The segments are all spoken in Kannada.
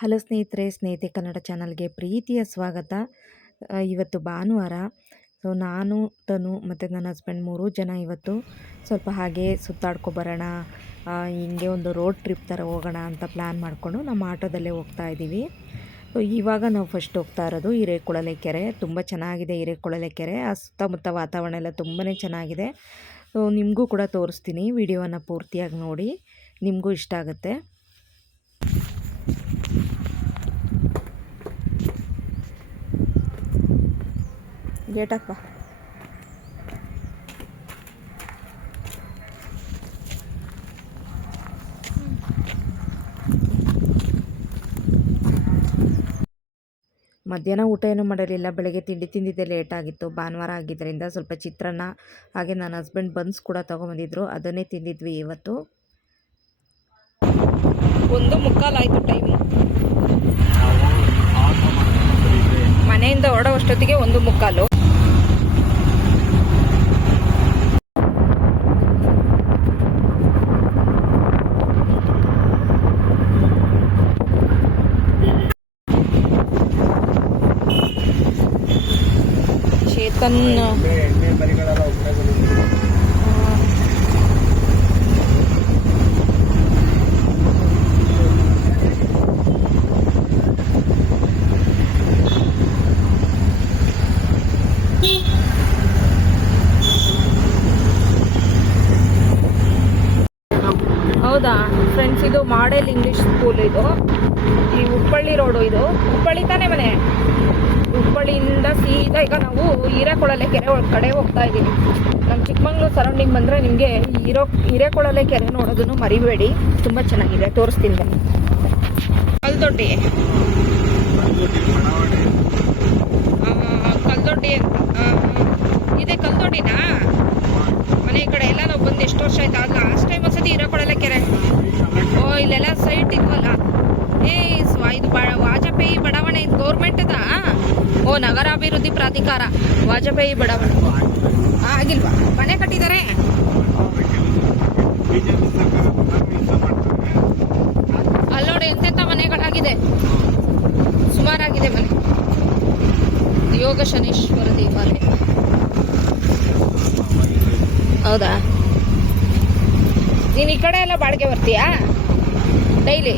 ಹಲೋ ಸ್ನೇಹಿತೆ ಕನ್ನಡ ಚಾನಲ್ಗೆ ಪ್ರೀತಿಯ ಸ್ವಾಗತ. ಇವತ್ತು ಭಾನುವಾರ. ಸೊ ನಾನು, ತನು ಮತ್ತು ನನ್ನ ಹಸ್ಬೆಂಡ್ 3 ಜನ ಇವತ್ತು ಸ್ವಲ್ಪ ಹಾಗೆ ಸುತ್ತಾಡ್ಕೊಬರೋಣ, ಹಿಂಗೆ ಒಂದು ರೋಡ್ ಟ್ರಿಪ್ ಥರ ಹೋಗೋಣ ಅಂತ ಪ್ಲ್ಯಾನ್ ಮಾಡಿಕೊಂಡು ನಮ್ಮ ಆಟೋದಲ್ಲೇ ಹೋಗ್ತಾ ಇದ್ದೀವಿ. ಸೊ ಇವಾಗ ನಾವು ಫಸ್ಟ್ ಹೋಗ್ತಾ ಇರೋದು ಹಿರೇಕೊಳಲೆ ಕೆರೆ. ತುಂಬ ಚೆನ್ನಾಗಿದೆ ಹಿರೇಕೊಳಲೆ ಕೆರೆ. ಆ ಸುತ್ತಮುತ್ತ ವಾತಾವರಣ ಎಲ್ಲ ತುಂಬಾ ಚೆನ್ನಾಗಿದೆ. ಸೊ ನಿಮಗೂ ಕೂಡ ತೋರಿಸ್ತೀನಿ, ವಿಡಿಯೋವನ್ನು ಪೂರ್ತಿಯಾಗಿ ನೋಡಿ, ನಿಮಗೂ ಇಷ್ಟ ಆಗುತ್ತೆ. ಗೇಟಪ್ಪ ಮಧ್ಯಾಹ್ನ ಊಟ ಏನೂ ಮಾಡಲಿಲ್ಲ. ಬೆಳಗ್ಗೆ ತಿಂದಿದ್ದೆ ಲೇಟ್ ಆಗಿತ್ತು. ಭಾನುವಾರ ಆಗಿದ್ದರಿಂದ ಸ್ವಲ್ಪ ಚಿತ್ರಾನ್ನ, ಹಾಗೆ ನನ್ನ ಹಸ್ಬೆಂಡ್ ಬನ್ಸ್ ಕೂಡ ತೊಗೊಂಬಂದಿದ್ರು, ಅದನ್ನೇ ತಿಂದಿದ್ವಿ ಇವತ್ತು. 1:15 ಆಯಿತು ಟೈಮು. ಮನೆಯಿಂದ ಹೊರಡೋಷ್ಟೊತ್ತಿಗೆ 1:15. ಚೇತನ್ ಹೌದಾ ಫ್ರೆಂಡ್ಸ್, ಇದು ಮಾಡೆಲ್ ಇಂಗ್ಲೀಷ್ ಸ್ಕೂಲ್. ಇದು ಈ ಹುಬ್ಬಳ್ಳಿ ರೋಡು. ಇದು ಹುಬ್ಬಳ್ಳಿ ತಾನೇ ಮನೆ. ಹುಬ್ಬಳ್ಳಿಯಿಂದ ಸೀದಾ ಈಗ ನಾವು ಹಿರೇಕೊಳಲೆ ಕೆರೆ ಕಡೆ ಹೋಗ್ತಾ ಇದ್ದೀವಿ. ನಮ್ಮ ಚಿಕ್ಕಮಂಗ್ಳೂರು ಸರೌಂಡಿಂಗ್ ಬಂದರೆ ನಿಮಗೆ ಹಿರೇಕೊಳಲೆ ಕೆರೆ ನೋಡೋದನ್ನು ಮರಿಬೇಡಿ, ತುಂಬ ಚೆನ್ನಾಗಿದೆ. ತೋರಿಸ್ತೀನಿ ಬನ್ನಿ. ಕಲ್ದೊಡ್ಡಿ ಕಲ್ದೊಡ್ಡಿ ಇದೆ. ಕಲ್ದೊಡ್ಡಿನಾ ಮನೆ ಕಡೆ ಎಲ್ಲ ನಾವು ಬಂದು ಎಷ್ಟು ವರ್ಷ ಆಯ್ತು. ಆಗ ಲಾಸ್ಟ್ ಟೈಮ್ ಒಂದ್ಸತಿ ಹಿರೇಕೊಳಲೆ ಕೆರೆ. ಇಲ್ಲೆಲ್ಲ ಸೈಟ್ ಇದ್ವಲ್ಲ. ಇದು ವಾಜಪೇಯಿ ಬಡಾವಣೆ. ಇದು ಗೌರ್ಮೆಂಟ್ದ. ನಗರಾಭಿವೃದ್ಧಿ ಪ್ರಾಧಿಕಾರ ವಾಜಪೇಯಿ ಬಡಾವಣೆ. ಆಗಿಲ್ವಾ? ಮನೆ ಕಟ್ಟಿದ್ದಾರೆ. ಅಲ್ಲೋಡಿ ಎಂತೆಂಥ ಮನೆಗಳಾಗಿದೆ, ಸುಮಾರಾಗಿದೆ ಮನೆ. ಯೋಗ ಶನೇಶ್ವರ ದೇವಾಲಯ. ಹೌದಾ? ನೀನು ಈ ಕಡೆ ಎಲ್ಲ ಬಾಡಿಗೆ ಬರ್ತೀಯಾ ಡೈಲಿ?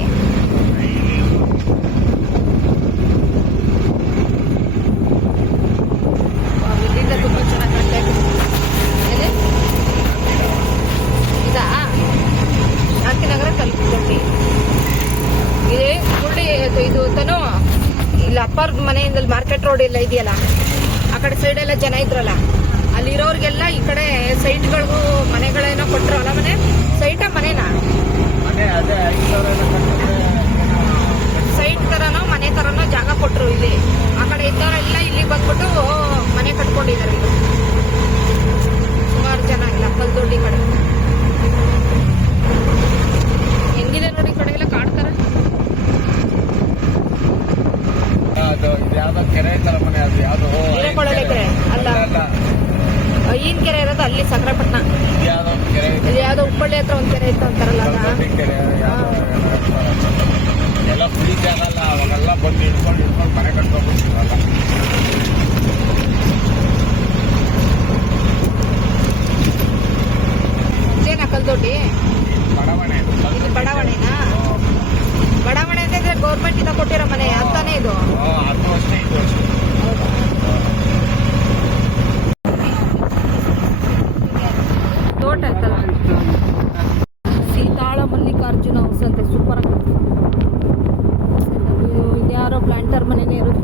ಇಲ್ಲಿಂದ ತುಂಬ ಚೆನ್ನಾಗಿ ಕಾಣ್ತಾ ಇದೆ. ಇದಾ ಶಾಂತಿನಗರ ಕಲ್ಪಿ ಇದೇ ಗುಳ್ಳಿ. ಇದು ತನು ಇಲ್ಲಿ ಅಪ್ಪರ್ ಮನೆಯಿಂದ ಮಾರ್ಕೆಟ್ ರೋಡ್ ಎಲ್ಲ ಇದೆಯಲ್ಲ, ಆ ಕಡೆ ಸೈಡೆಲ್ಲ ಜನ ಇದ್ರಲ್ಲ, ಅಲ್ಲಿರೋರಿಗೆಲ್ಲ ಈ ಕಡೆ ಸೈಟ್ಗಳಿಗೂ ಮನೆಗಳೇನೋ ಕೊಟ್ಟರು ಅಲ್ಲ. ಮನೆ ಸೈಟ ಮನೆನಾ? ಸೈಟ್ ತರನೋ ಮನೆ ತರನೋ ಜಾಗ ಕೊಟ್ಟರು ಇಲ್ಲಿ. ಆ ಕಡೆ ಇದ್ದವರೆಲ್ಲ ಇಲ್ಲಿ ಬಂದ್ಬಿಟ್ಟು ಮನೆ ಕಟ್ಕೊಂಡಿದ್ದಾರೆ. ಇದು ಸುಮಾರು ಜನ ಇಲ್ಲ ಕಲ್ದೊಡ್ಡಿ ಕಡೆ. ಹೆಂಗಿದೆ ನೋಡಿ, ಈ ಕಡೆ ಎಲ್ಲ ಕಾಡ್ತಾರ. ಹಿರೇಕೊಳಲೆ ಕೆರೆ ಅಲ್ಲ, ಈನ್ ಕೆರೆ ಇರೋದು ಅಲ್ಲಿ ಸಕ್ರೆಪಟ್ಟಣ. ಇಲ್ಲಿ ಯಾವ್ದೋ ಹುಬ್ಬಳ್ಳಿ ಹತ್ರ ಒಂದ್ ಕೆರೆ ಇತ್ತು ಅಂತಾರಲ್ಲ, ಅವಾಗೆಲ್ಲ ಬಂದು ಇಟ್ಕೊಂಡು ಮನೆ ಕಟ್ಕೊಂಡ್ಬಿಡ್ತೀವಲ್ಲ. ಇದೇನಾ ಕಲ್ದೊಡ್ಡಿ ಬಡಾವಣೆ? ಬಡಾವಣೆನಾ? ಬಡಾವಣೆ ಅಂದ್ರೆ ಗೌರ್ಮೆಂಟ್ ಇಂದ ಕೊಟ್ಟಿರೋ ಮನೆ ಅಂತಾನೆ ಇದು. ಅದು ಅಷ್ಟೇ, ಇದು ಅಷ್ಟೇ. ತೋಟ ಆಯ್ತಲ್ಲ, ಸೀತಾಳ ಮಲ್ಲಿಕಾರ್ಜುನ ಹೌಸ್ ಅಂತ ಸೂಪರ್ ಆಗಿ. ಇದ್ಯಾರೋ ಪ್ಲಾಂಟರ್ ಮನೆನೇ ಇರೋದು.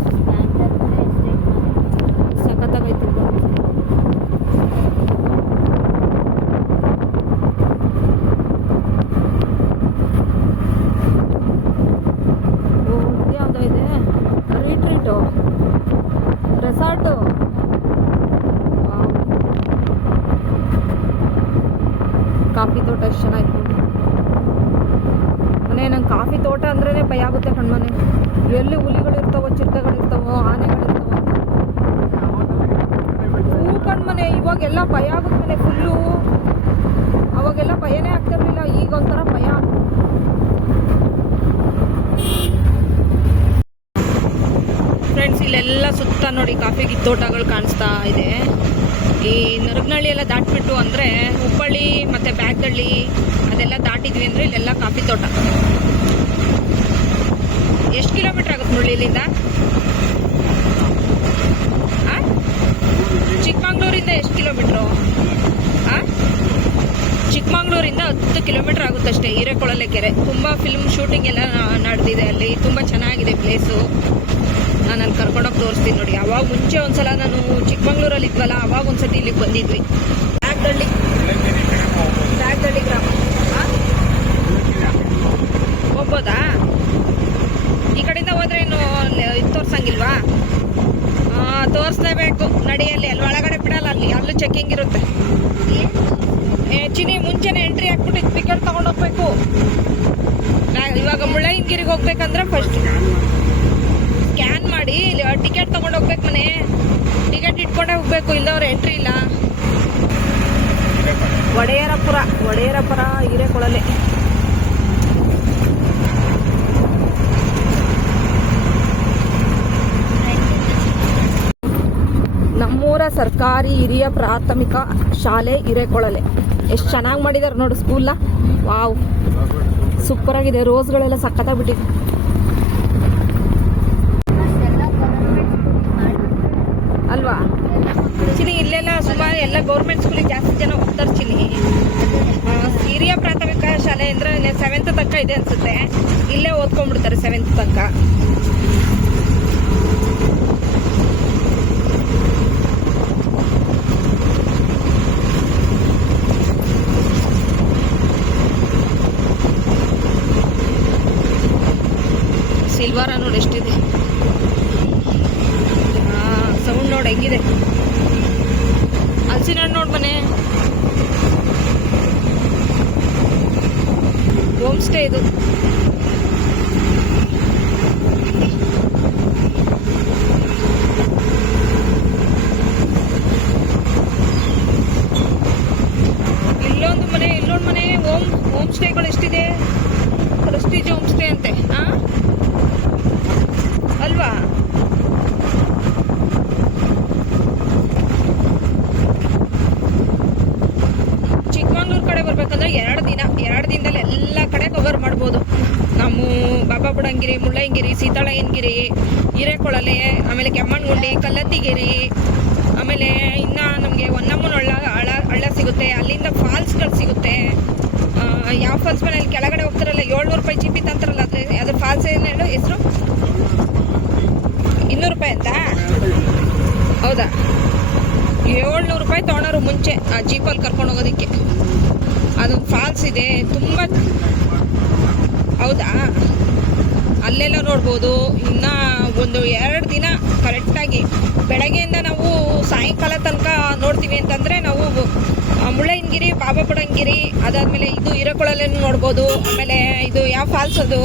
ಸಖತ್ತಾಗೈತೆ. ಯಾವ್ದು ಇದೆ? ರೀಟ್ರೀಟು ರೆಸಾರ್ಟು. ಕಾಫಿ ತೋಟ ಎಷ್ಟು ಚೆನ್ನಾಗಿತ್ತು ಮನೆ. ನಂಗೆ ಕಾಫಿ ತೋಟ ಅಂದ್ರೇ ಭಯ ಆಗುತ್ತೆ ಕಣ್ಮನೆ. ಎಲ್ಲಿ ಹುಲಿಗಳಿರ್ತಾವೋ, ಚಿರತೆಗಳಿರ್ತಾವೋ, ಆನೆಗಳಿರ್ತಾವೋ. ಹೂ ಕಣ್ಮನೆ. ಇವಾಗೆಲ್ಲ ಭಯ ಆಗುತ್ತೆ ಮನೆ ಫುಲ್ಲು. ಅವಾಗೆಲ್ಲ ಭಯನೇ ಆಗ್ತಿರ್ಲಿಲ್ಲ, ಈಗ ಒಂಥರ ಭಯ. ಇಲ್ಲೆಲ್ಲ ಸುತ್ತ ನೋಡಿ ಕಾಫಿ ತೋಟಗಳು ಕಾಣಿಸ್ತಾ ಇದೆ. ಈ ನರಗನಹಳ್ಳಿ ಎಲ್ಲ ದಾಟ್ಬಿಟ್ಟು ಅಂದರೆ ಹುಬ್ಬಳ್ಳಿ ಮತ್ತು ಬ್ಯಾಗದಳ್ಳಿ ಅದೆಲ್ಲ ದಾಟಿದ್ವಿ ಅಂದರೆ ಇಲ್ಲೆಲ್ಲ ಕಾಫಿ ತೋಟ. ಎಷ್ಟು ಕಿಲೋಮೀಟ್ರ್ ಆಗುತ್ತೆ ಮುಳ್ಳಿ ಇಲ್ಲಿಂದ? ಚಿಕ್ಕಮಂಗ್ಳೂರಿಂದ ಎಷ್ಟು ಕಿಲೋಮೀಟ್ರು? ಚಿಕ್ಕಮಂಗ್ಳೂರಿಂದ 10 ಕಿಲೋಮೀಟ್ರ್ ಆಗುತ್ತಷ್ಟೇ. ಹಿರೇಕೊಳಲೆ ಕೆರೆ ತುಂಬ ಫಿಲ್ಮ್ ಶೂಟಿಂಗ್ ಎಲ್ಲ ನಡೆದಿದೆ ಅಲ್ಲಿ. ತುಂಬ ಚೆನ್ನಾಗಿದೆ ಪ್ಲೇಸು. ನಾನು ಅಲ್ಲಿ ಕರ್ಕೊಂಡೋಗಿ ತೋರಿಸ್ತೀನಿ ನೋಡಿ. ಅವಾಗ ಮುಂಚೆ ಒಂದ್ಸಲ ನಾನು ಚಿಕ್ಕಮಂಗ್ಳೂರಲ್ಲಿ ಇದ್ವಲ್ಲ, ಅವಾಗ ಒಂದ್ಸತಿ ಇಲ್ಲಿಗೆ ಬಂದಿದ್ವಿ. ಬ್ಯಾಗದಳ್ಳಿ ಗ್ರಾಮ ಹೋಗ್ಬೋದಾ? ಈ ಕಡೆಯಿಂದ ಹೋದ್ರೆ ಇನ್ನು ಇದು ತೋರ್ಸಂಗಿಲ್ವಾ? ತೋರಿಸ್ಲೇಬೇಕು ನಡಿಯಲ್ಲಿ. ಅಲ್ಲಿ ಒಳಗಡೆ ಬಿಡಲ್ಲ, ಅಲ್ಲೂ ಚೆಕಿಂಗ್ ಇರುತ್ತೆ. ಚಿನಿ ಮುಂಚೆನೆ ಎಂಟ್ರಿ ಹಾಕ್ಬಿಟ್ಟು ಟಿಕೆಟ್ ತಗೊಂಡು ಹೋಗ್ಬೇಕು. ಇವಾಗ ಮುಳ್ಳಯ್ಯನಗಿರಿಗೆ ಹೋಗ್ಬೇಕಂದ್ರೆ ಫಸ್ಟ್ ಸ್ಕ್ಯಾನ್ ಮಾಡಿ ಟಿಕೆಟ್ ತಗೊಂಡು ಹೋಗ್ಬೇಕು. ಮನೆ ಟಿಕೆಟ್ ಇಟ್ಕೊಂಡೇ ಹೋಗ್ಬೇಕು, ಇಲ್ಲದವ್ರು ಎಂಟ್ರಿ ಇಲ್ಲ. ಒಡೆಯರಪುರ ಹಿರೇಕೊಳಲೆ. ನಮ್ಮೂರ ಸರ್ಕಾರಿ ಹಿರಿಯ ಪ್ರಾಥಮಿಕ ಶಾಲೆ ಹಿರೇಕೊಳಲೆ. ಎಷ್ಟು ಚೆನ್ನಾಗಿ ಮಾಡಿದ್ದಾರೆ ನೋಡು ಸ್ಕೂಲ್ನ. ವಾವ್, ಸೂಪರ್ ಆಗಿದೆ. ರೋಸ್ಗಳೆಲ್ಲ ಸಖತ್ತಾಗ್ಬಿಟ್ಟಿದೆ ಅಲ್ವಾ ಚಿನಿ? ಇಲ್ಲೆಲ್ಲ ಸುಮಾರು ಎಲ್ಲ ಗೌರ್ಮೆಂಟ್ ಸ್ಕೂಲಿಗೆ ಜಾಸ್ತಿ ಜನ ಹೋಗ್ತಾರೆ ಚಿನಿ. ಹಿರಿಯ ಪ್ರಾಥಮಿಕ ಶಾಲೆ ಅಂದ್ರೆ 7th ತನಕ ಇದೆ ಅನ್ಸುತ್ತೆ. ಇಲ್ಲೇ ಓದ್ಕೊಂಡ್ಬಿಡ್ತಾರೆ 7th ತನಕ. ಸಿಲ್ವಾರ ನೋಡಿ ಎಷ್ಟಿದೆ. ಸೌಂಡ್ ನೋಡಿ ಹೆಂಗಿದೆ. ಹಲಸಿನ ಹಣ್ಣು ನೋಡಿ ಮನೆ. ಹೋಮ್ ಸ್ಟೇ ಇದು. ಇಲ್ಲೊಂದು ಮನೆ ಹೋಮ್ ಸ್ಟೇಗಳು ಎಷ್ಟಿದೆ. ಪ್ರೆಸ್ಟೀಜ್ ಹೋಮ್ ಸ್ಟೇ ಅಂತೆ ಅಲ್ವಾ? ಚಿಕ್ಕಮಂಗ್ಳೂರು ಕಡೆ ಬರ್ಬೇಕಂದ್ರೆ 2 ದಿನದಲ್ಲಿ ಎಲ್ಲ ಕಡೆ ಕವರ್ ಮಾಡ್ಬೋದು. ನಮ್ಮ ಬಾಬಾ ಬುಡಂಗಿರಿ, ಮುಳ್ಳಯ್ಯನಗಿರಿ, ಸೀತಾಳಯ್ಯನಗಿರಿ, ಹಿರೇಕೊಳಲೆ, ಆಮೇಲೆ ಕೆಮ್ಮಣ್ಣಗುಂಡಿ, ಕಲ್ಲತ್ತಿಗಿರಿ, ಆಮೇಲೆ ಇನ್ನು ನಮಗೆ ಹೊನ್ನಮ್ಮನ ಹಳ್ಳ ಸಿಗುತ್ತೆ. ಅಲ್ಲಿಂದ ಫಾಲ್ಸ್ಗಳು ಸಿಗುತ್ತೆ. ಯಾವ ಫಾಲ್ಸ್ ಮೇಲೆ ಅಲ್ಲಿ ಕೆಳಗಡೆ ಹೋಗ್ತಾರಲ್ಲ, 700 ರೂಪಾಯಿ ಚೀಪಿ ತಂತಾರಲ್ಲ, ಅದ್ರ ಫಾಲ್ಸ್ ಏನು ಹೇಳು ಹೆಸರು? 200 ರೂಪಾಯಿ ಅಂತ? ಹೌದಾ? 700 ರೂಪಾಯಿ ತೊಗೊಳೋರು ಮುಂಚೆ ಆ ಜೀಪಲ್ಲಿ ಕರ್ಕೊಂಡು ಹೋಗೋದಕ್ಕೆ. ಅದೊಂದು ಫಾಲ್ಸ್ ಇದೆ ತುಂಬ. ಹೌದಾ? ಅಲ್ಲೆಲ್ಲ ನೋಡ್ಬೋದು. ಇನ್ನು ಒಂದು 2 ದಿನ ಕರೆಕ್ಟಾಗಿ ಬೆಳಗ್ಗೆಯಿಂದ ನಾವು ಸಾಯಂಕಾಲ ತನಕ ನೋಡ್ತೀವಿ ಅಂತಂದರೆ ನಾವು ಮುಳ್ಳಯ್ಯನಗಿರಿ, ಬಾಬಾ ಬುಡಂಗಿರಿ, ಅದಾದಮೇಲೆ ಇದು ಹಿರೇಕೊಳಲೆ ನೋಡ್ಬೋದು. ಆಮೇಲೆ ಇದು ಯಾವ ಫಾಲ್ಸ್ ಅದು,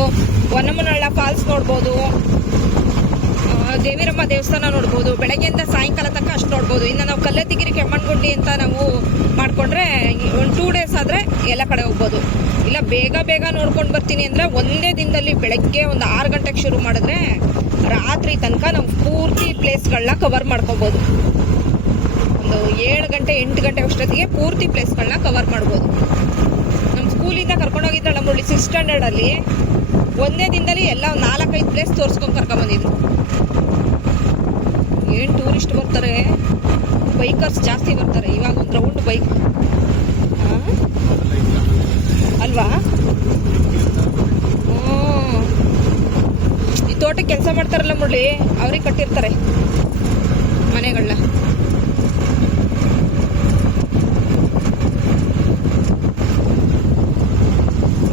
ಹೊನ್ನಮ್ಮನಹಳ್ಳ ಫಾಲ್ಸ್ ನೋಡ್ಬೋದು. ದೇವಿರಮ್ಮ ದೇವಸ್ಥಾನ ನೋಡ್ಬೋದು. ಬೆಳಗ್ಗೆಯಿಂದ ಸಾಯಂಕಾಲ ತನಕ ಅಷ್ಟು ನೋಡ್ಬೋದು. ಇನ್ನು ನಾವು ಕಲ್ಲತ್ತಿಗಿರಿ, ಕೆಮ್ಮಣ್ಣಗುಂಡಿ ಅಂತ ನಾವು ಮಾಡಿಕೊಂಡ್ರೆ ಒಂದು 2 ಡೇಸ್ ಆದರೆ ಎಲ್ಲ ಕಡೆ ಹೋಗ್ಬೋದು. ಇಲ್ಲ ಬೇಗ ನೋಡ್ಕೊಂಡು ಬರ್ತೀನಿ ಅಂದರೆ ಒಂದೇ ದಿನದಲ್ಲಿ ಬೆಳಗ್ಗೆ ಒಂದು 6 ಗಂಟೆಗೆ ಶುರು ಮಾಡಿದ್ರೆ ರಾತ್ರಿ ತನಕ ನಾವು ಪೂರ್ತಿ ಪ್ಲೇಸ್ಗಳನ್ನ ಕವರ್ ಮಾಡ್ಕೊಬೋದು. ಒಂದು 7 ಗಂಟೆ 8 ಗಂಟೆ ಅಷ್ಟೊತ್ತಿಗೆ ಪೂರ್ತಿ ಪ್ಲೇಸ್ಗಳನ್ನ ಕವರ್ ಮಾಡ್ಬೋದು. ನಮ್ಮ ಸ್ಕೂಲಿಂದ ಕರ್ಕೊಂಡೋಗಿದ್ದಲ್ಲ ಮುಳ್ಳಿ 6th ಸ್ಟ್ಯಾಂಡರ್ಡಲ್ಲಿ ಒಂದೇ ದಿನದಲ್ಲಿ ಎಲ್ಲ 4-5 ಪ್ಲೇಸ್ ತೋರಿಸ್ಕೊಂಡು ಕರ್ಕೊಂಬಂದಿದ್ರು. ಏನು ಟೂರಿಸ್ಟ್ ಬರ್ತಾರೆ, ಬೈಕರ್ಸ್ ಜಾಸ್ತಿ ಬರ್ತಾರೆ. ಇವಾಗ ಒಂದು ರೌಂಡ್ ಬೈಕ್ ಅಲ್ವಾ? ಈ ತೋಟಕ್ಕೆ ಕೆಲಸ ಮಾಡ್ತಾರಲ್ಲ ಮುಳ್ಳಿ, ಅವ್ರಿಗೆ ಕಟ್ಟಿರ್ತಾರೆ ಮನೆಗಳನ್ನ.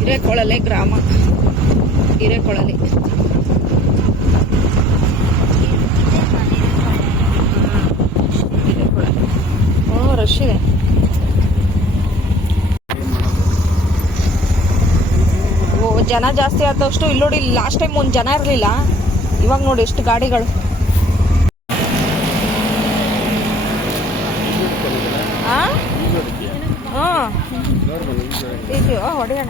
ಹಿರೇಕೊಳಲೆ ಗ್ರಾಮ, ಹಿರೇಕೊಳಲೆ. ರಶ್ ಇದೆ. ಜನ ಜಾಸ್ತಿ ಆದಷ್ಟು ಇಲ್ಲಿ ನೋಡಿ. ಲಾಸ್ಟ್ ಟೈಮ್ ಒಂದು ಜನ ಇರಲಿಲ್ಲ, ಇವಾಗ ನೋಡಿ ಎಷ್ಟು ಗಾಡಿಗಳು. ಇದೆಯೋ ಹೊಡೆಯೋಣ.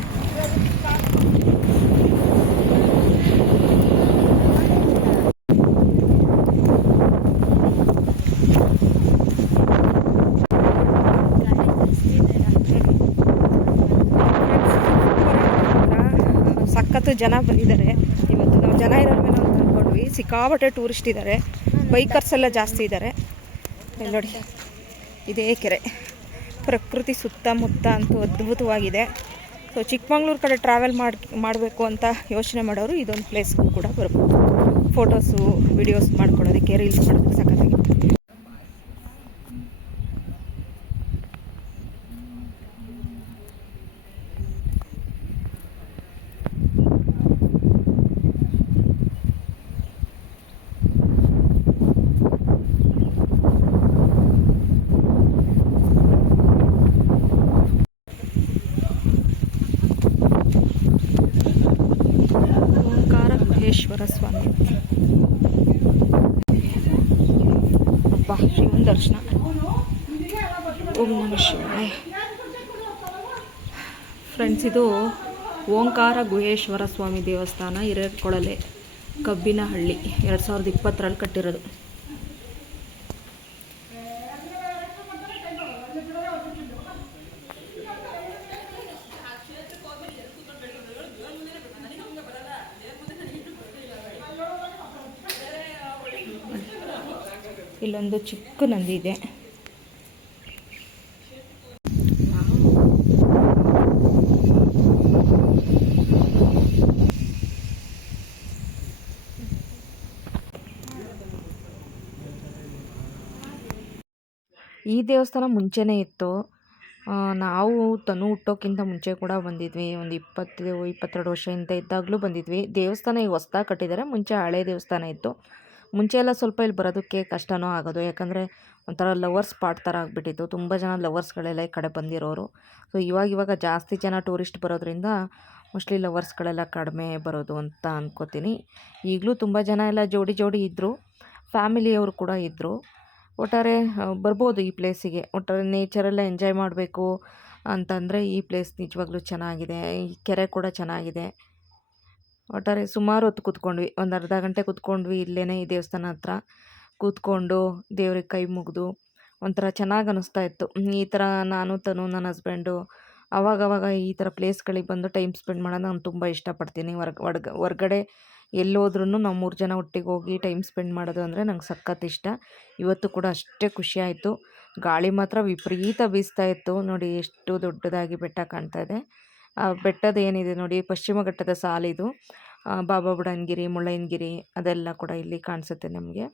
ಸಖತ್ತು ಜನ ಬಂದಿದ್ದಾರೆ ಇವತ್ತು. ನಾವು ಜನ ಇರೋಲ್ವೇನೋ ಅಂತ ಅಂದ್ಕೊಂಡ್ವಿ, ಸಿಕ್ಕಾಪಟ್ಟೆ ಟೂರಿಸ್ಟ್ ಇದ್ದಾರೆ, ಬೈಕರ್ಸ್ ಎಲ್ಲ ಜಾಸ್ತಿ ಇದ್ದಾರೆ. ಇಲ್ಲಿ ನೋಡಿ, ಇದೇ ಕೆರೆ, ಪ್ರಕೃತಿ ಸುತ್ತಮುತ್ತ ಅಂತೂ ಅದ್ಭುತವಾಗಿದೆ. ಸೊ ಚಿಕ್ಕಮಂಗ್ಳೂರು ಕಡೆ ಟ್ರಾವೆಲ್ ಮಾಡಬೇಕು ಅಂತ ಯೋಚನೆ ಮಾಡೋರು ಇದೊಂದು ಪ್ಲೇಸ್ಗೂ ಕೂಡ ಬರ್ಬೋದು. ಫೋಟೋಸು ವಿಡಿಯೋಸ್ ಮಾಡ್ಕೊಳ್ಳೋದಕ್ಕೆ, ರೀಲ್ಸ್ ಮಾಡೋದಕ್ಕೆ ಸಖತ್ತಾಗಿದೆ. ಓಂಕಾರ ಗುಹೇಶ್ವರ ಸ್ವಾಮಿ, ಅಬ್ಬಾ ಶಿವನ ದರ್ಶನ. ಓಂ ನಮಃ ಶಿವಾಯ. ಫ್ರೆಂಡ್ಸ್, ಇದು ಓಂಕಾರ ಗುಹೇಶ್ವರ ಸ್ವಾಮಿ ದೇವಸ್ಥಾನ, ಹಿರೇಕೊಳಲೆ, ಕಬ್ಬಿನಹಳ್ಳಿ, 2020ರಲ್ಲಿ ಕಟ್ಟಿರೋದು. ಇಲ್ಲೊಂದು ಚಿಕ್ಕ ನಂದಿ ಇದೆ. ಈ ದೇವಸ್ಥಾನ ಮುಂಚೆನೇ ಇತ್ತು. ನಾವು ತನು ಹುಟ್ಟೋಕ್ಕಿಂತ ಮುಂಚೆ ಕೂಡ ಬಂದಿದ್ವಿ. ಒಂದು 22 ವರ್ಷದಿಂದ ಇದ್ದಾಗಲೂ ಬಂದಿದ್ವಿ. ದೇವಸ್ಥಾನ ಈಗ ಹೊಸ್ದಾಗಿ ಕಟ್ಟಿದ್ದಾರೆ, ಮುಂಚೆ ಹಳೆ ದೇವಸ್ಥಾನ ಇತ್ತು. ಮುಂಚೆ ಎಲ್ಲ ಸ್ವಲ್ಪ ಇಲ್ಲಿ ಬರೋದಕ್ಕೆ ಕಷ್ಟನೂ ಆಗೋದು, ಯಾಕಂದರೆ ಒಂಥರ ಲವರ್ಸ್ ಸ್ಪಾಟ್ ಥರ ಆಗಿಬಿಟ್ಟಿತ್ತು. ತುಂಬ ಜನ ಲವರ್ಸ್ಗಳೆಲ್ಲ ಈ ಕಡೆ ಬಂದಿರೋರು. ಸೊ ಇವಾಗ ಜಾಸ್ತಿ ಜನ ಟೂರಿಸ್ಟ್ ಬರೋದ್ರಿಂದ ಮೋಸ್ಟ್ಲಿ ಲವರ್ಸ್ಗಳೆಲ್ಲ ಕಡಿಮೆ ಬರೋದು ಅಂತ ಅಂದ್ಕೋತೀನಿ. ಈಗಲೂ ತುಂಬ ಜನ ಎಲ್ಲ ಜೋಡಿ ಇದ್ದರು, ಫ್ಯಾಮಿಲಿಯವರು ಕೂಡ ಇದ್ದರು. ಒಟ್ಟಾರೆ ಬರ್ಬೋದು ಈ ಪ್ಲೇಸಿಗೆ. ಒಟ್ಟಾರೆ ನೇಚರೆಲ್ಲ ಎಂಜಾಯ್ ಮಾಡಬೇಕು ಅಂತಂದರೆ ಈ ಪ್ಲೇಸ್ ನಿಜವಾಗ್ಲೂ ಚೆನ್ನಾಗಿದೆ. ಈ ಕೆರೆ ಕೂಡ ಚೆನ್ನಾಗಿದೆ. ಒಟ್ಟಾರೆ ಸುಮಾರು ಹೊತ್ತು ಕೂತ್ಕೊಂಡ್ವಿ, ಒಂದು ಅರ್ಧ ಗಂಟೆ ಕೂತ್ಕೊಂಡ್ವಿ ಇಲ್ಲೇ ಈ ದೇವಸ್ಥಾನ ಹತ್ರ ಕೂತ್ಕೊಂಡು ದೇವ್ರಿಗೆ ಕೈ ಮುಗಿದು ಒಂಥರ ಚೆನ್ನಾಗಿ ಅನ್ನಿಸ್ತಾ ಇತ್ತು. ಈ ಥರ ನಾನು ತನು ನನ್ನ ಹಸ್ಬೆಂಡು ಆವಾಗವಾಗ ಈ ಥರ ಪ್ಲೇಸ್ಗಳಿಗೆ ಬಂದು ಟೈಮ್ ಸ್ಪೆಂಡ್ ಮಾಡೋದು ನಾನು ತುಂಬ ಇಷ್ಟಪಡ್ತೀನಿ. ಹೊರ್ಗಡೆ ಎಲ್ಲೋದ್ರೂ ನಾವು 3 ಜನ ಒಟ್ಟಿಗೆ ಹೋಗಿ ಟೈಮ್ ಸ್ಪೆಂಡ್ ಮಾಡೋದು ಅಂದರೆ ನಂಗೆ ಸಖತ್ ಇಷ್ಟ. ಇವತ್ತು ಕೂಡ ಅಷ್ಟೇ ಖುಷಿಯಾಯಿತು. ಗಾಳಿ ಮಾತ್ರ ವಿಪರೀತ ಬೀಸ್ತಾ ಇತ್ತು. ನೋಡಿ ಎಷ್ಟು ದೊಡ್ಡದಾಗಿ ಬೆಟ್ಟ ಕಾಣ್ತಾ ಇದೆ. ಆ ಬೆಟ್ಟದ ಏನಿದೆ ನೋಡಿ, ಪಶ್ಚಿಮ ಘಟ್ಟದ ಸಾಲಿದು. ಬಾಬಾ ಬುಡನ್ಗಿರಿ, ಮುಳ್ಳಯ್ಯನಗಿರಿ ಅದೆಲ್ಲ ಕೂಡ ಇಲ್ಲಿ ಕಾಣಿಸುತ್ತೆ ನಮಗೆ.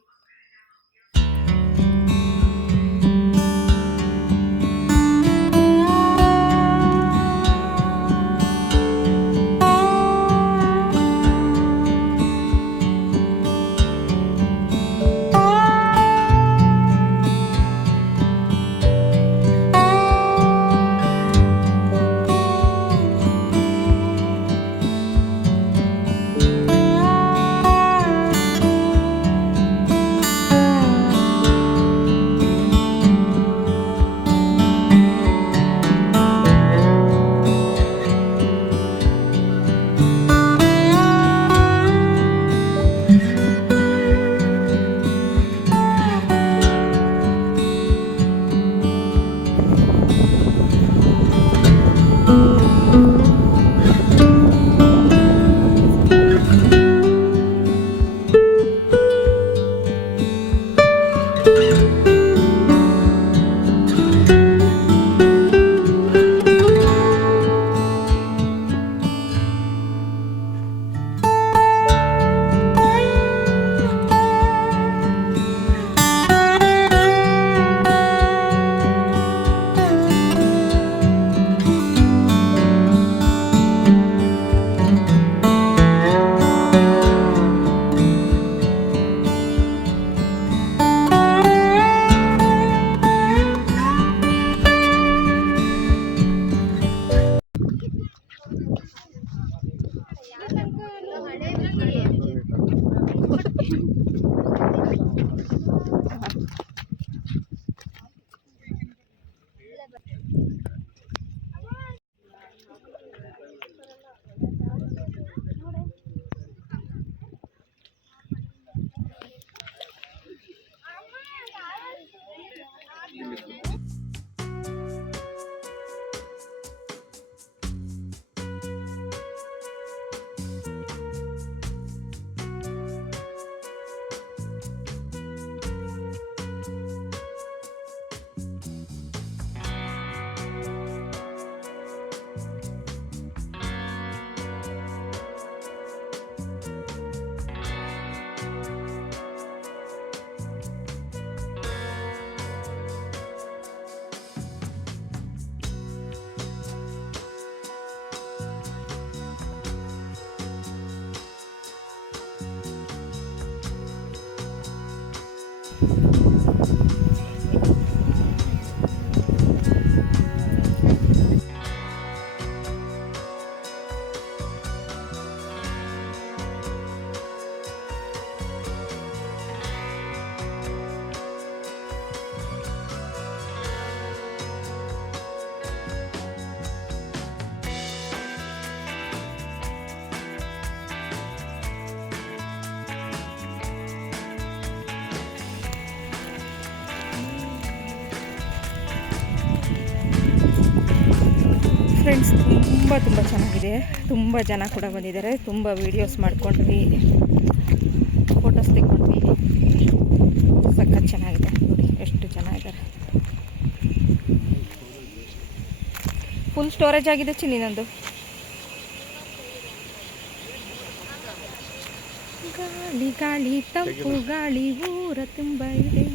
ಫ್ರೆಂಡ್ಸ್ ತುಂಬ ಚೆನ್ನಾಗಿದೆ. ತುಂಬ ಜನ ಕೂಡ ಬಂದಿದ್ದಾರೆ. ತುಂಬ ವೀಡಿಯೋಸ್ ಮಾಡ್ಕೊಂಡ್ವಿ, ಫೋಟೋಸ್ ತೆಕ್ಕೊಂಡ್ವಿ. ಸಖತ್ ಚೆನ್ನಾಗಿದೆ ನೋಡಿ ಎಷ್ಟು ಜನ ಇದ್ದಾರೆ. ಫುಲ್ ಸ್ಟೋರೇಜ್ ಆಗಿದೆ ಚಿನ್ನಿ ನಂದು. ಗಾಳಿ ಗಾಳಿ ತಂಪು ಗಾಳಿ ಊರ ತುಂಬ ಇದೆ.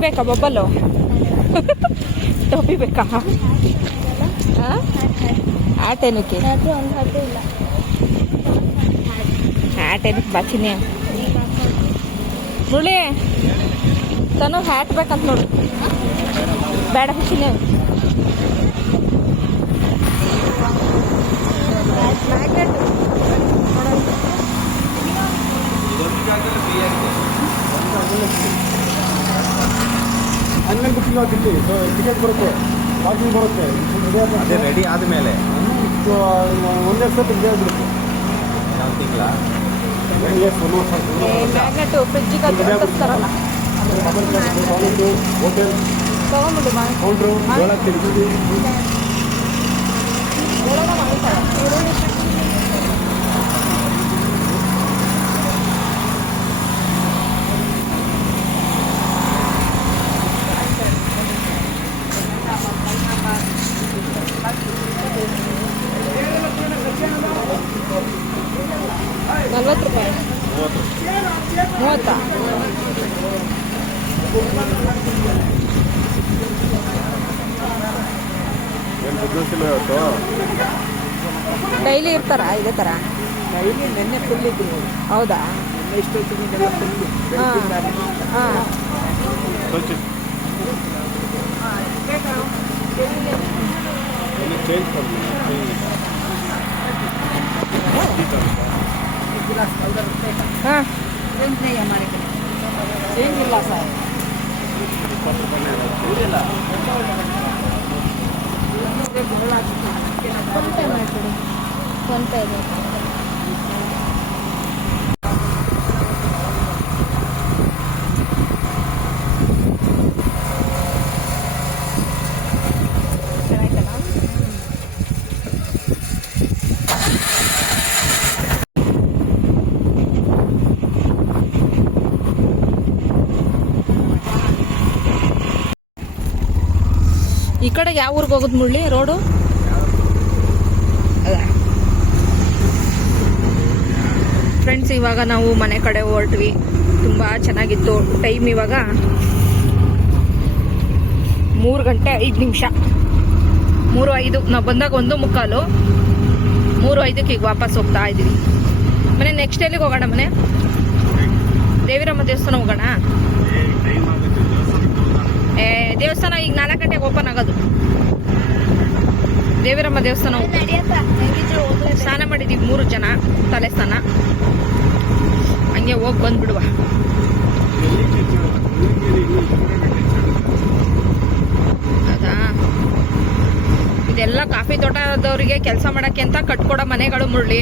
ಬೇಕಾ ಬಬ್ಬಲ್ಲು? ಟೋಪಿ ಬೇಕಾ? ಆಟೇನಕ್ಕೆ ಹ್ಯಾಟ್ ಬಾಚಿನಿ ಮುಳಿ ತನು ಹ್ಯಾಟ್ ಬೇಕಂತ ನೋಡಿ. ಬೇಡ ಚಿನ್ನಿ ಆನ್ಲೈನ್ ಬುಕ್ಕಿಂಗ್ ಆಗ್ತಿತ್ತು. ಟಿಕೆಟ್ ಬರುತ್ತೆ, ವಾಕಿಂಗ್ ಬರುತ್ತೆ. ಅದೇ ರೆಡಿ ಆದಮೇಲೆ ಒಂದೇ ಸಲ ಇದೇ ಬಿಡುತ್ತೆ. ನಾವು ತಿಂಗಳ ಮ್ಯಾಗ್ನೆಟು ಫ್ರಿಜ್ಜಿಗೆ ಅಂಟಿಸ್ತಾರಲ್ಲ ಹೋಟೆಲ್ ತಗೊಂಡ್ಬಿಡು ಕೌಂಟ್ರು ₹40 30 ಏನು ಬಿಸ್ನೆಸ್ ಇಲ್ಲ ಇವತ್ತು. ಡೈಲಿ ಇರ್ತಾರ ಇದೇ ಥರ? ಡೈಲಿ ನೆನ್ನೆ ಫುಲ್ ಇದ್ರು. ಹೌದಾ? ಇಷ್ಟೊತ್ತಿಗೆಲ್ಲ ಫುಲ್ಲು ಹಾಂ ಚೇಂಜ್ ಮಾಡಿ ಹಾಂ ಏನಿಲ್ಲ ಸರ್. ಫೋನ್ಪೇ ಇದೆ. ಈ ಕಡೆಗೆ ಯಾವ ಊರಿಗೆ ಹೋಗೋದು ಮುಳ್ಳಿ ರೋಡು? ಫ್ರೆಂಡ್ಸ್ ಇವಾಗ ನಾವು ಮನೆ ಕಡೆ ಹೊರಟ್ವಿ. ತುಂಬ ಚೆನ್ನಾಗಿತ್ತು. ಟೈಮ್ ಇವಾಗ 3:05. 3:05 ನಾವು ಬಂದಾಗ 1:45. 3:05 ಈಗ ವಾಪಸ್ ಹೋಗ್ತಾ ಇದ್ದೀವಿ. ಮನೆ ನೆಕ್ಸ್ಟ್ ಎಲ್ಲಿಗೆ ಹೋಗೋಣ? ಮನೆ ದೇವಿರಮ್ಮ ದೇವಸ್ಥಾನ ಹೋಗೋಣ. ದೇವಸ್ಥಾನ ಈಗ 4 ಗಂಟೆಗೆ ಓಪನ್ ಆಗೋದು. ದೇವಿರಮ್ಮ ದೇವಸ್ಥಾನ ಸ್ನಾನ ಮಾಡಿದ್ದೀವಿ 3 ಜನ, ತಲೆ ಸ್ನಾನ. ಹಂಗೆ ಹೋಗಿ ಬಂದ್ಬಿಡುವ. ಹೌದಾ? ಇದೆಲ್ಲ ಕಾಫಿ ತೋಟದವರಿಗೆ ಕೆಲಸ ಮಾಡಕ್ಕೆ ಅಂತ ಕಟ್ಕೊಡೋ ಮನೆಗಳು ಮುಳ್ಳಿ.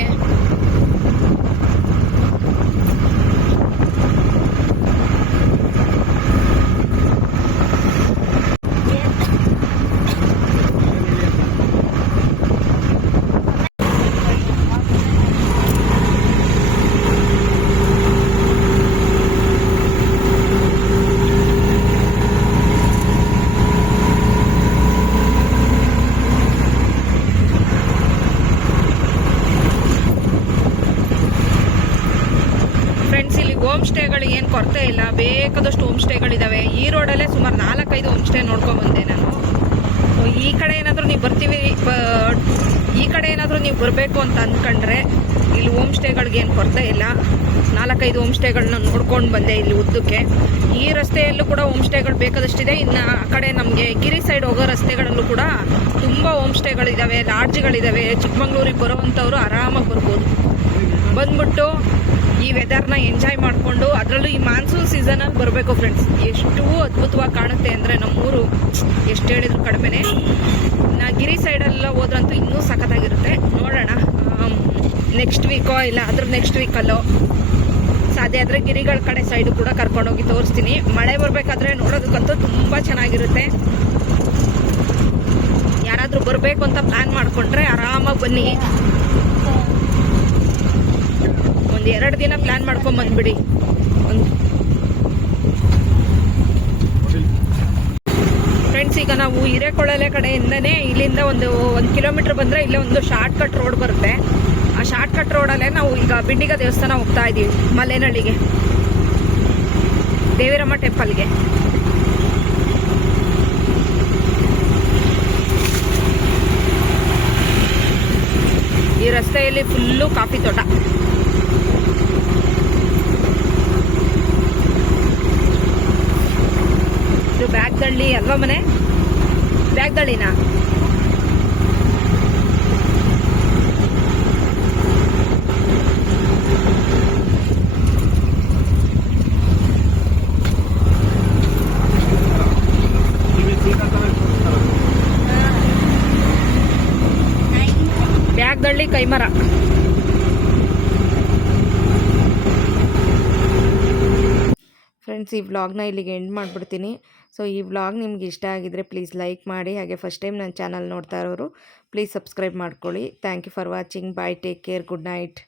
ಹೋಮ್ ಸ್ಟೇಗಳಿಗೆ ಏನು ಕೊರತೆ ಇಲ್ಲ, ಬೇಕಾದಷ್ಟು ಹೋಮ್ ಸ್ಟೇಗಳಿದ್ದಾವೆ. ಈ ರೋಡಲ್ಲೇ ಸುಮಾರು 4-5 ಹೋಮ್ ಸ್ಟೇ ನೋಡ್ಕೊಂಡ್ಬಂದೆ ನಾನು. ಸೊ ಈ ಕಡೆ ಏನಾದರೂ ನೀವು ಈ ಕಡೆ ಏನಾದರೂ ನೀವು ಬರಬೇಕು ಅಂತ ಅಂದ್ಕೊಂಡ್ರೆ ಇಲ್ಲಿ ಹೋಮ್ ಸ್ಟೇಗಳಿಗೆ ಏನು ಕೊರತೆ ಇಲ್ಲ. 4-5 ಹೋಮ್ ಸ್ಟೇಗಳನ್ನ ನೋಡ್ಕೊಂಡು ಬಂದೆ ಇಲ್ಲಿ ಉದ್ದಕ್ಕೆ. ಈ ರಸ್ತೆಯಲ್ಲೂ ಕೂಡ ಹೋಮ್ ಸ್ಟೇಗಳು ಬೇಕಾದಷ್ಟಿದೆ. ಇನ್ನು ಆ ಕಡೆ ನಮಗೆ ಗಿರಿ ಸೈಡ್ ಹೋಗೋ ರಸ್ತೆಗಳಲ್ಲೂ ಕೂಡ ತುಂಬ ಹೋಮ್ ಸ್ಟೇಗಳಿದ್ದಾವೆ, ಲಾಡ್ಜ್ಗಳಿದ್ದಾವೆ. ಚಿಕ್ಕಮಂಗ್ಳೂರಿಗೆ ಬರೋವಂಥವ್ರು ಆರಾಮಾಗಿ ಬರ್ಬೋದು. ಬಂದ್ಬಿಟ್ಟು ಈ ವೆದರ್ನ ಎಂಜಾಯ್ ಮಾಡಿಕೊಂಡು, ಅದರಲ್ಲೂ ಈ ಮಾನ್ಸೂನ್ ಸೀಸನಲ್ಲಿ ಬರಬೇಕು ಫ್ರೆಂಡ್ಸ್. ಎಷ್ಟು ಅದ್ಭುತವಾಗಿ ಕಾಣುತ್ತೆ ಅಂದರೆ ನಮ್ಮೂರು ಎಷ್ಟು ಹೇಳಿದ್ರು ಕಡಿಮೆನೇ. ಗಿರಿ ಸೈಡೆಲ್ಲ ಹೋದ್ರಂತೂ ಇನ್ನೂ ಸಖತ್ತಾಗಿರುತ್ತೆ. ನೋಡೋಣ ನೆಕ್ಸ್ಟ್ ವೀಕೋ ಇಲ್ಲ ಅದ್ರ ನೆಕ್ಸ್ಟ್ ವೀಕಲ್ಲೋ ಸಾಧ್ಯ ಆದರೆ ಗಿರಿಗಳ ಕಡೆ ಸೈಡು ಕೂಡ ಕರ್ಕೊಂಡೋಗಿ ತೋರಿಸ್ತೀನಿ. ಮಳೆ ಬರಬೇಕಾದ್ರೆ ನೋಡೋದಕ್ಕಂತೂ ತುಂಬ ಚೆನ್ನಾಗಿರುತ್ತೆ. ಯಾರಾದರೂ ಬರಬೇಕು ಅಂತ ಪ್ಲ್ಯಾನ್ ಮಾಡಿಕೊಂಡ್ರೆ ಆರಾಮಾಗಿ ಬನ್ನಿ. 1-2 ದಿನ ಪ್ಲ್ಯಾನ್ ಮಾಡ್ಕೊಂಡು ಬಂದ್ಬಿಡಿ. ಫ್ರೆಂಡ್ಸ್, ಈಗ ನಾವು ಹಿರೇಕೊಳ್ಳಲೆ ಕಡೆಯಿಂದನೇ ಇಲ್ಲಿಂದ ಒಂದು ಕಿಲೋಮೀಟರ್ ಬಂದರೆ ಇಲ್ಲೇ ಒಂದು ಶಾರ್ಟ್ ಕಟ್ ರೋಡ್ ಬರುತ್ತೆ. ಆ ಶಾರ್ಟ್ ಕಟ್ ರೋಡಲ್ಲೇ ನಾವು ಈಗ ಬಿಂಡಿಗ ದೇವಸ್ಥಾನ ಹೋಗ್ತಾ ಇದ್ದೀವಿ, ಮಲೆನಳ್ಳಿಗೆ, ದೇವಿರಮ್ಮ ಟೆಂಪಲ್ಗೆ. ಈ ರಸ್ತೆಯಲ್ಲಿ ಫುಲ್ಲು ಕಾಫಿ ತೋಟ. ಇದು ಬ್ಯಾಗ್ದಳ್ಳಿ ಅಲ್ವಾ ಮನೆ? ಬ್ಯಾಗ್ದಳ್ಳಿನಾ? ಬ್ಯಾಗ್ದಳ್ಳಿ ಕೈಮರ. ಫ್ರೆಂಡ್ಸ್, ಈ ವ್ಲಾಗ್ನ ಇಲ್ಲಿಗೆ ಎಂಡ್ ಮಾಡಿಬಿಡ್ತೀನಿ. ಸೊ ಈ ವ್ಲಾಗ್ ನಿಮ್ಗೆ ಇಷ್ಟ ಆಗಿದ್ರೆ ಪ್ಲೀಸ್ ಲೈಕ್ ಮಾಡಿ. ಹಾಗೆ ಫಸ್ಟ್ ಟೈಮ್ ನನ್ನ ಚಾನಲ್ ನೋಡ್ತಾ ಇರೋರು ಪ್ಲೀಸ್ ಸಬ್ಸ್ಕ್ರೈಬ್ ಮಾಡ್ಕೊಳ್ಳಿ. Thank you for watching. Bye, take care, good night.